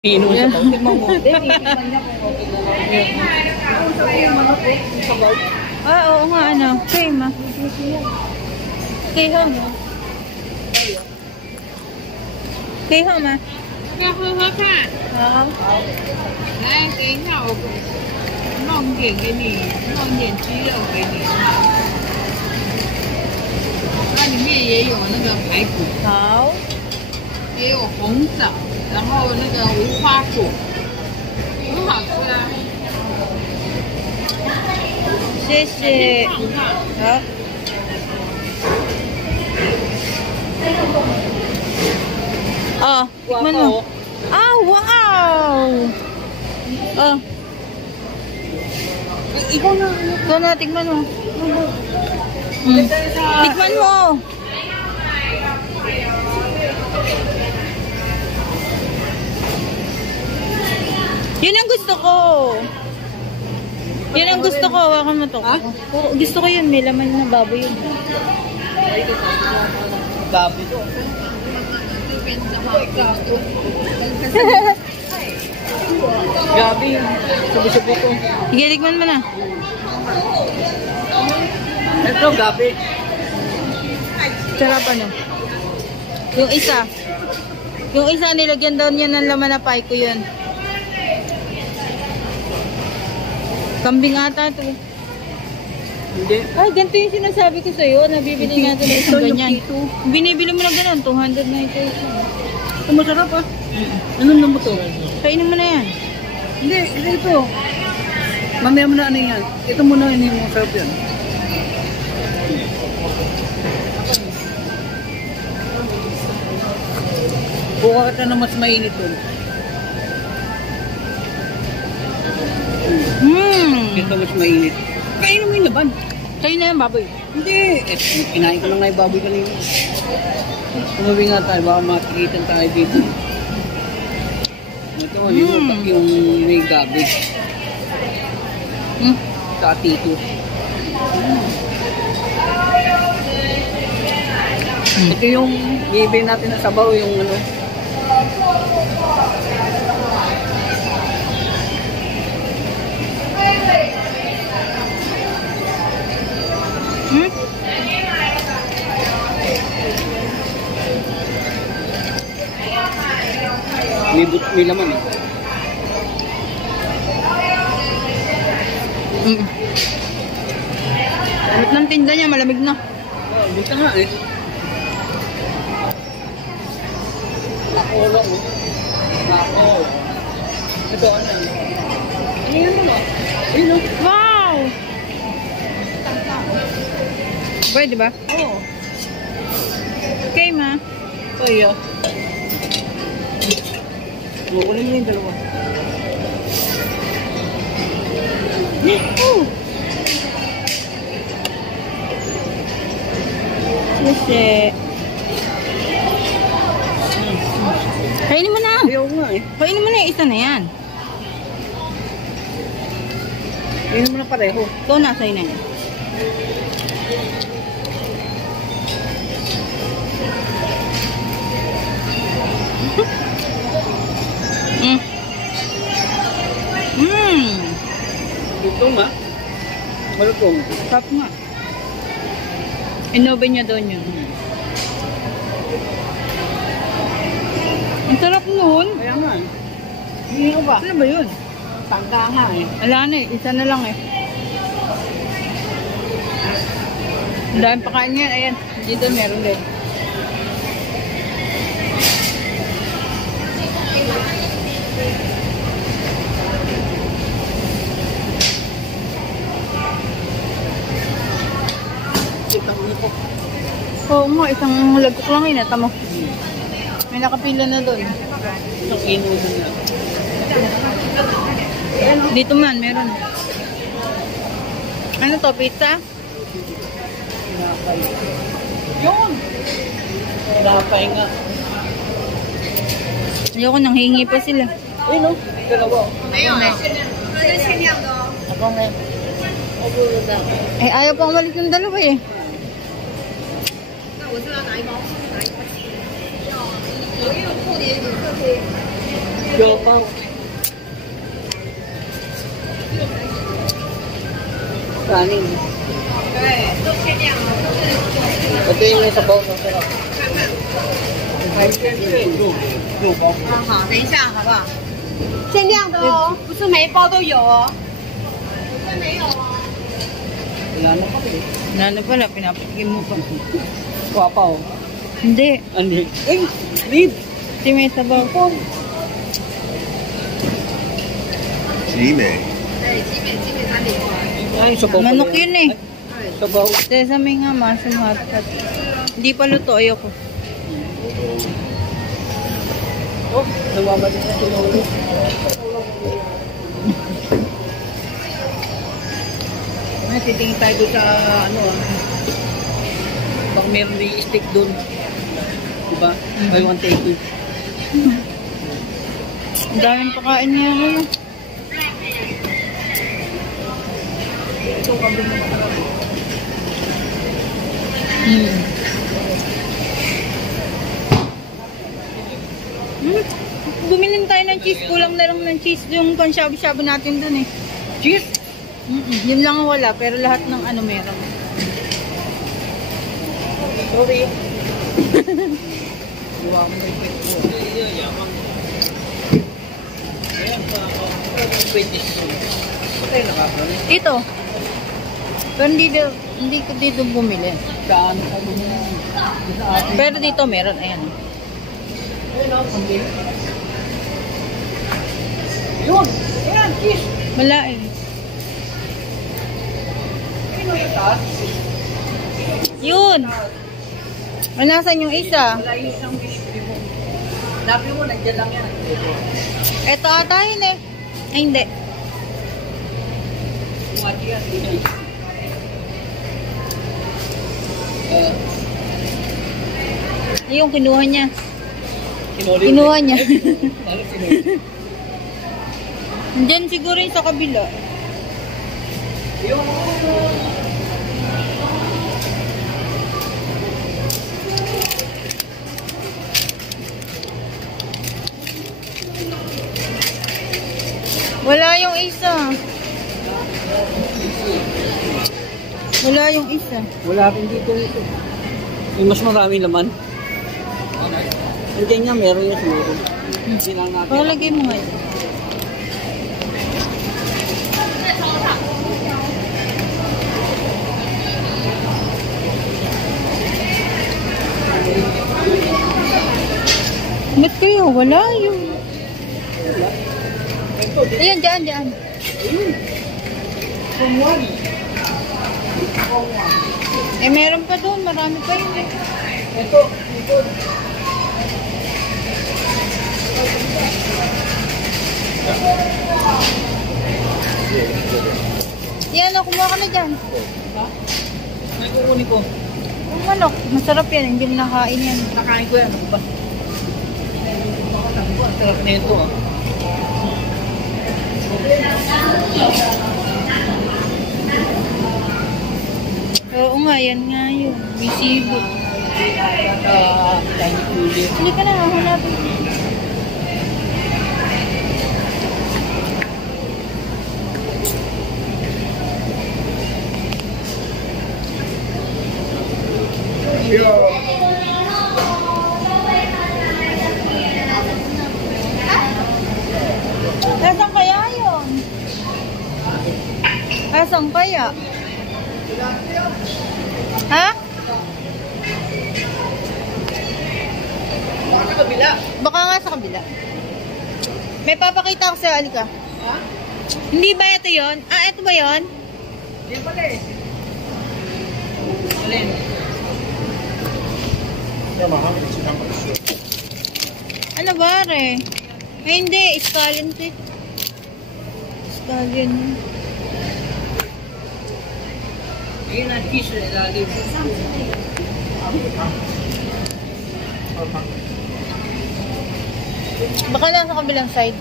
Pino siya daw. Tignan mo. Oo nga, ano. Okay, ma. Okay, ho. Okay, ho, ma. 要喝喝看，好。来，等一下我弄点给你，弄点鸡肉给你哈。它里面也有那个排骨，好。也有红枣，然后那个无花果，很好吃啊。谢谢。放放。好。Oh, tikman mo. Ah, wow! Oh. Ikaw na. Ikaw na, tikman mo. Tikman mo. Yun ang gusto ko. Yun ang gusto ko. Hawakan mo to. Ha? Oo, gusto ko yun. May laman na baboy yun. Baboy to. Grabe. Sabi-sabi ko. Sige, tikman mo na. Ito, gabi. Sarap ano. Yung isa. Yung isa nilagyan daw niya ng laman na pay ko yun. Kambing ata ito. Hindi. Ay, ganito yung sinasabi ko sa'yo. Nabibili natin ng isang ganyan. Binibili mo na ganun. 200 na ito. Ito masarap ah. Anong naman ito? Kainin mo na yan. Hindi, ito. Mamaya mo na ano yan. Ito muna yun yung masarap yan. Buka ka na mas mainit yun. Ito mas mainit. Kainin mo yung laban. Kayo na yan, baboy. Hindi. Kinain ko na nga yung baboy kanina. Tumabi nga tayo. Baka makikita tayo dito. Ito, yung may gabi. Sa tito. Ito yung bibili natin na sabaw, yung ano. May laman eh. Alat ng tinda niya, malamig na. Oh, dito nga eh. Ako lang oh. Ako. Ito ano yan? Ayan mo no? Ayun no? Wow! Pwede ba? Oo. Okay, ma. Oh, yeah. Kukunin mo yung dalawa. Sisi. Kainin mo na. Ayaw nga eh. Kainin mo na yung isa na yan. Kainin mo na pareho. Ikaw na, sa'yo na yan. Lutong ha? Malutong. Sarap nga. Inoven niya doon yun. Ang sarap nun. Kaya nga eh. Hindi ko ba? Ano ba yun? Tangka nga eh. Wala na eh. Isa na lang eh. Ang dami pa kain yan. Ayan. Dito meron din. Oo nga, isang lagok lang yun. Tama. May nakapila na doon. Isang inuman na. Dito man, meron. Ano to, pizza? Yun! Nakapay nga. Ayoko, nanghingi pa sila. Ayun no? Dalawa. Ayun eh. Ako nga. Eh, ayaw pang malit ng dalawa eh. 我知道哪一包，哪一包。我也有扣点你这些。有包。Kanin. 对，都限量哦，都是。Ito yung nasa box. 看看。还是6包。好，等一下好不好？限量的哦，不是每一包都有哦。不是没有哦。Wala na pala, pinapatikim mo pa. Wapaw. Hindi. Hindi. Ay, leave. Hindi may sabaw. 集美。对，基本哪里有？ Ay, sabaw pala Manok yun eh. Sabaw. Sesame nga, mushroom hotpot. Hindi pa luto, ayoko. Oh, nawawala na si Lolo. May titingin tayo doon sa ano bang meron may stick doon. Diba? Buy one take two. Ang daming pakain niya. Ano? Bumili tayo ng cheese. Kulang na lang ng cheese yung pan-shabu-shabu natin dun eh. Cheese? Yun lang ang wala. Pero lahat ng ano meron. Sorry. Iwa mo na yung pet ko. Ayan pa ako. Patay nakakaroon. Ito. Pero hindi ko dito bumili. Saan ka bumili? Pero dito meron. Ayan. Ayun o, pambili. Yun! Ayan, cheese! Wala eh. Ayun o yung taas. Yun! Nasaan yung isa? Wala yung isang binibili mo. Nabi mo, nandiyan lang yan. Ito ata yun eh. Ay hindi. Kumati yan. Yung kinuha niya. Kinuha Kinuha niya. Ano kinuha? Diyan siguro yung sa kabila. Yung... Wala yung isa. Wala yung isa. Wala rin dito ito. Yung mas maraming laman. Hindi niya, meron yung siguro. Hindi lang natin. Pakalagay mo nga yun. Ba't kayo? Wala yung... Ayan, dyan. Eh, meron pa doon. Marami pa yun eh. Ito. Yan o, kumuha ka na dyan. May kukunin ko. Yung manok, masarap yan. Hindi mo nakain yan. Nakain ko yan. Ano ba? Ang sarap na ito. Oo nga, yan nga yun. May sibot. Hindi ka na, hanapin. Nasaan kaya yun? Nasaan kaya? Ha? Baka sa kabila. Baka nga sa kabila. May papakita ko sa alika. Ha? Hindi ba ito yun? Ah, ito ba yun? Yan pala eh. Alin? Ano ba, re? Ay, hindi. Scallion ito. Scallion. Ayun ang cheese na ilalim. Baka lang sa kabilang side.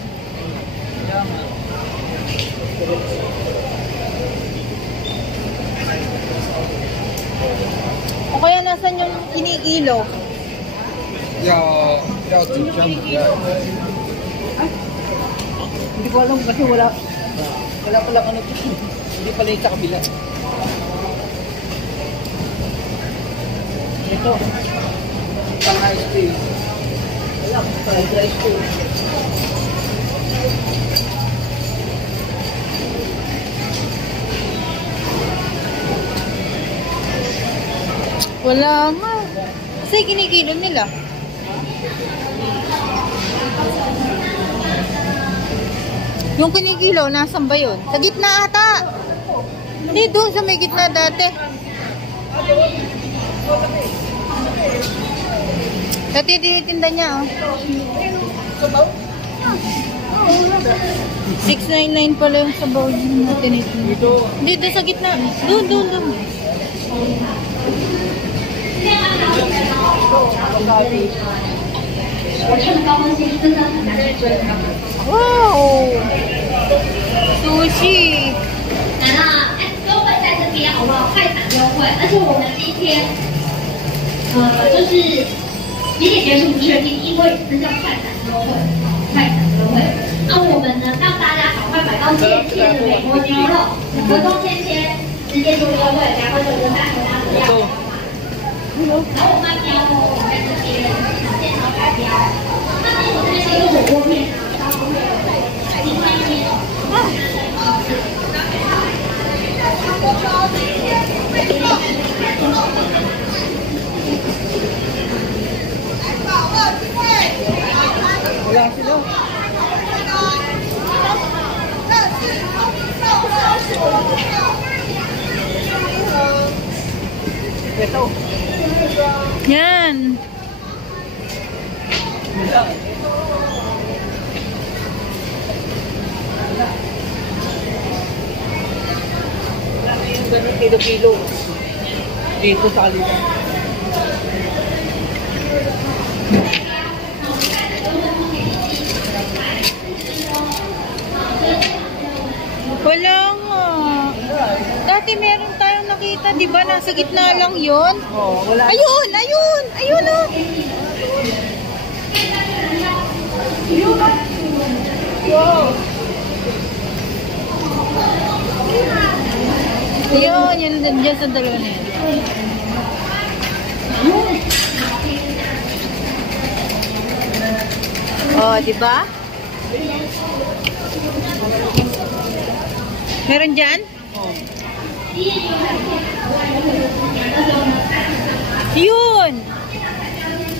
O kaya nasan yung kinikilo?要煮姜母鸭。Hindi ko alam kasi wala palang ano dito. Hindi pala yung sa kabila. Ito. Pang ice cream. Wala, pang ice cream. Wala nga. Kasi kinikilo nila. Yung kinikilo, nasan ba yun? Sa gitna ata. Hindi, doon sa may gitna dati. Dati tinitinda niya, oh. 699 pala yung sabaw na tinitinda. Hindi, doon sa gitna. Doon. Wow! Sushi! 来了，优惠在这边，好不好？快闪优惠，而且我们今天，就是几点结束不确定，因为这叫快闪优惠，快闪优惠。那我们呢，让大家赶快买到现切的美国牛肉，合工签，直接做优惠，2个9个半和大的料。然后我们标我们在这边现场改标，那边我这边是一个火锅片，然后会有另外一边。 Wala sila. Ito. Yan. Ganun kilo-kilo. Dito sa alitan. Wala nga. Dati meron tayong nakita, di ba? Nasa gitna lang yun. Oh, wala. Ayun! Ayun oh! Ayun, yun dyan sa dalawa na yan. Oh, di ba? Meron dyan? Yun!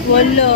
Wala.